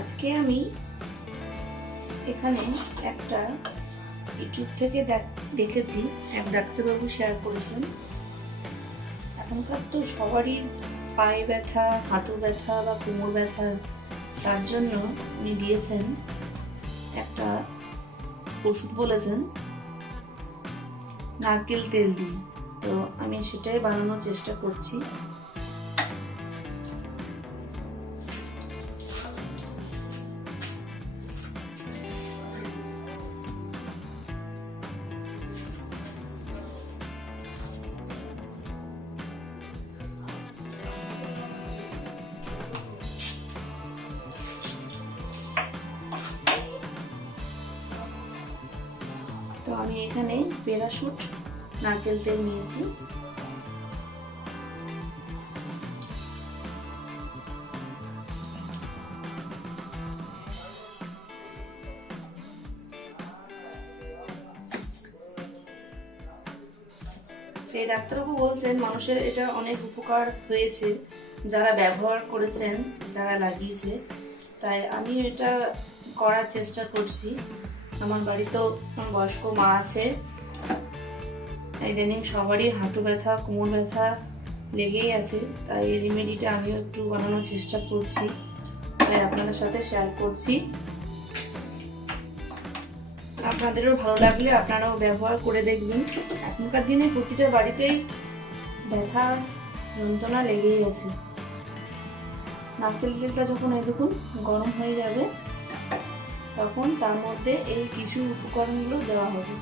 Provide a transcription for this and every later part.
আজকে আমি এখানে একটা ইউটিউব থেকে দেখেছি, এক ডাক্তারবাবু শেয়ার করেছেন। এখনকার তো সবারই পায়ে ব্যথা, হাঁটু ব্যথা বা কোমর ব্যথা, তার জন্য উনি দিয়েছেন একটা ওষুধ, বলেছেন নারকেল তেল দিয়ে। তো আমি সেটাই বানানোর চেষ্টা করছি। তো আমি এখানে প্যারাশুট নারকেল তেল নিয়েছি। সেই ডাক্তারবাবু বলছেন মানুষের এটা অনেক উপকার হয়েছে, যারা ব্যবহার করেছেন, যারা লাগিয়েছে। তাই আমি এটা করার চেষ্টা করছি। আমার বাড়িতেও বয়স্ক মা আছে, ইদানিং সবারই হাঁটু ব্যথা, কোমর ব্যথা লেগেই আছে। তাই এই রেমেডিটা আমিও একটু বানানোর চেষ্টা করছি, তাই আপনাদের সাথে শেয়ার করছি। আপনাদেরও ভালো লাগলে আপনারাও ব্যবহার করে দেখবেন। এখনকার দিনে প্রতিটা বাড়িতেই ব্যথা যন্ত্রণা লেগেই আছে। নারকেল তেলটা যখন এই দেখুন গরম হয়ে যাবে, তখন তার মধ্যে এই কিছু উপকরণগুলো দেওয়া হবে।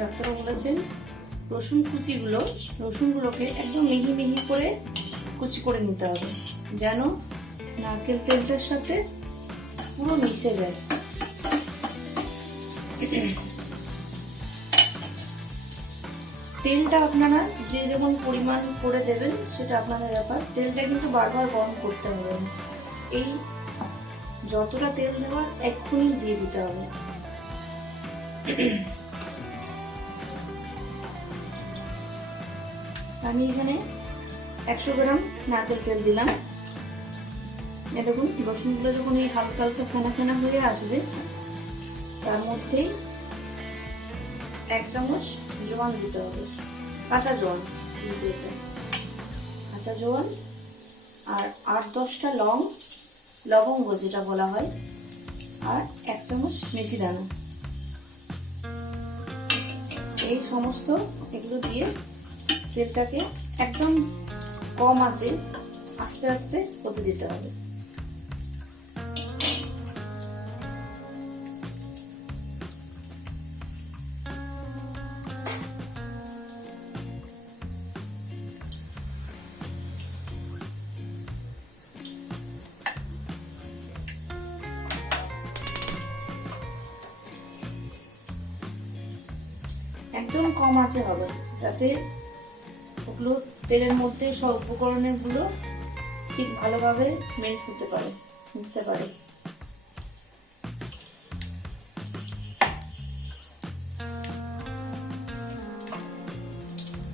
ডাক্তারও বলেছেন রসুনগুলোকে একদম মিহি মিহি করে কুচি করে নিতে হবে, যেন নারকেল তেলটার সাথে পুরো মিশে যায়। তেলটা আপনারা যে যেমন পরিমাণ করে দেবেন সেটা আপনাদের ব্যাপার। তেলটা কিন্তু বারবার গরম করতে হবে না, এই যতটা তেল দেওয়ার এক্ষুনি দিয়ে দিতে হবে। আমি এখানে 100 গ্রাম নারকেল তেল দিলাম। দেখুন রসুনগুলো যখন এই হালকা হালকা ফেনা ফেনা হয়ে আসবে, তার মধ্যেই 1 চামচ জোয়ান দিতে হবে, কাঁচা জোয়ান দিতে হবে, কাঁচা জোয়ান। আর 8-10টা লবঙ্গ যেটা বলা হয়, আর 1 চামচ মেথি দানা। এই সমস্ত এগুলো দিয়ে তেলটাকে একদম কম আঁচে আস্তে আস্তে হতে দিতে হবে। একদম কম আঁচে হবে, যাতে ওগুলো তেলের মধ্যে সব উপকরণের গুলো ঠিক ভালোভাবে মেল্ট হতে পারে, মিশতে পারে।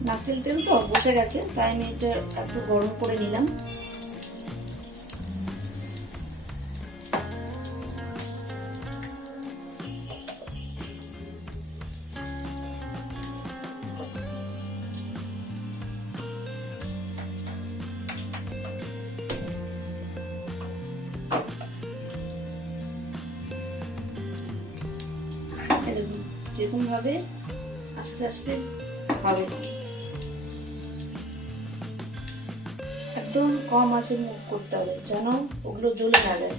নারকেল তেল তো বসে গেছে, তাই আমি এটা একটু গরম করে নিলাম। এরকম ভাবে আস্তে আস্তে হবে, একদম কম আঁচে মুখ করতে হবে, যেন ওগুলো জ্বলে না যায়।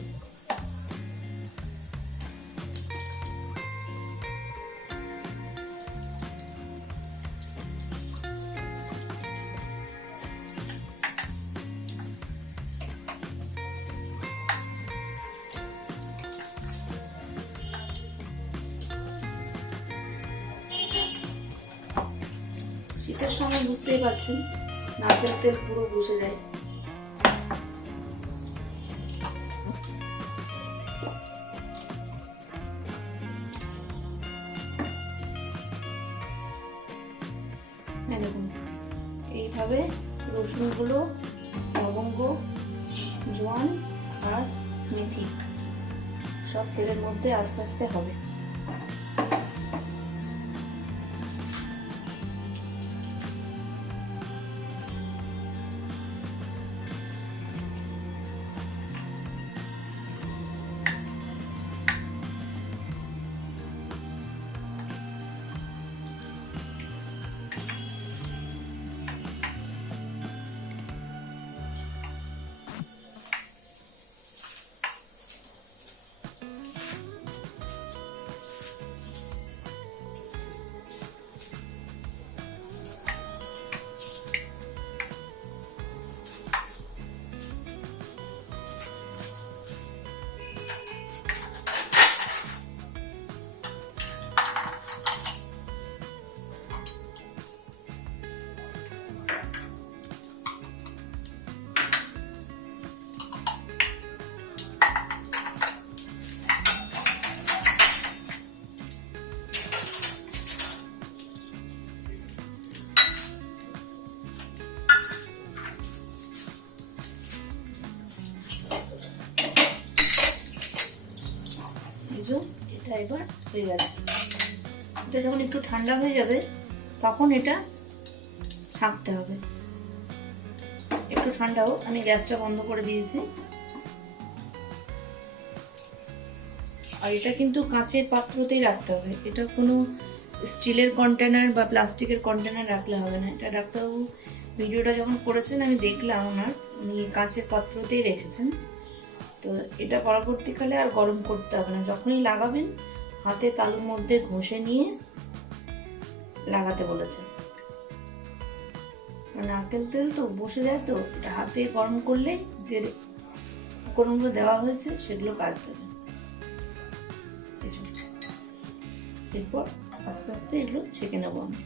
শীতের সময় বুঝতেই পারছেন নারকেল তেল পুরো বসে যায়। দেখুন এইভাবে রসুনগুলো, লবঙ্গ, জোয়ান আর মেথি সব তেলের মধ্যে আস্তে আস্তে হবে। এটা এবার হয়ে গেছে। এটা যখন একটু ঠান্ডা হয়ে যাবে তখন এটা ছাঁকতে হবে। একটু ঠান্ডা হোক, আমি গ্যাসটা বন্ধ করে দিয়েছি। আর এটা কিন্তু কাঁচের পাত্রতেই রাখতে হবে, এটা কোনো স্টিলের কন্টেনার বা প্লাস্টিকের কন্টেনার রাখলে হবে না। এটা ডাক্তারবাবু ভিডিওটা যখন করেছেন আমি দেখলাম উনি কাঁচের পাত্রতেই রেখেছেন। তো এটা পরবর্তীকালে আর গরম করতে হবে না, যখনই লাগাবেন হাতে তালুর মধ্যে ঘষে নিয়ে লাগাতে বলেছে। নারকেল তেল তো বসে যায়, তো এটা হাতে গরম করলে যে উপকরণগুলো দেওয়া হয়েছে সেগুলো কাজ দেবে। এরপর আস্তে আস্তে এগুলো ছেঁকে নেবো আমি।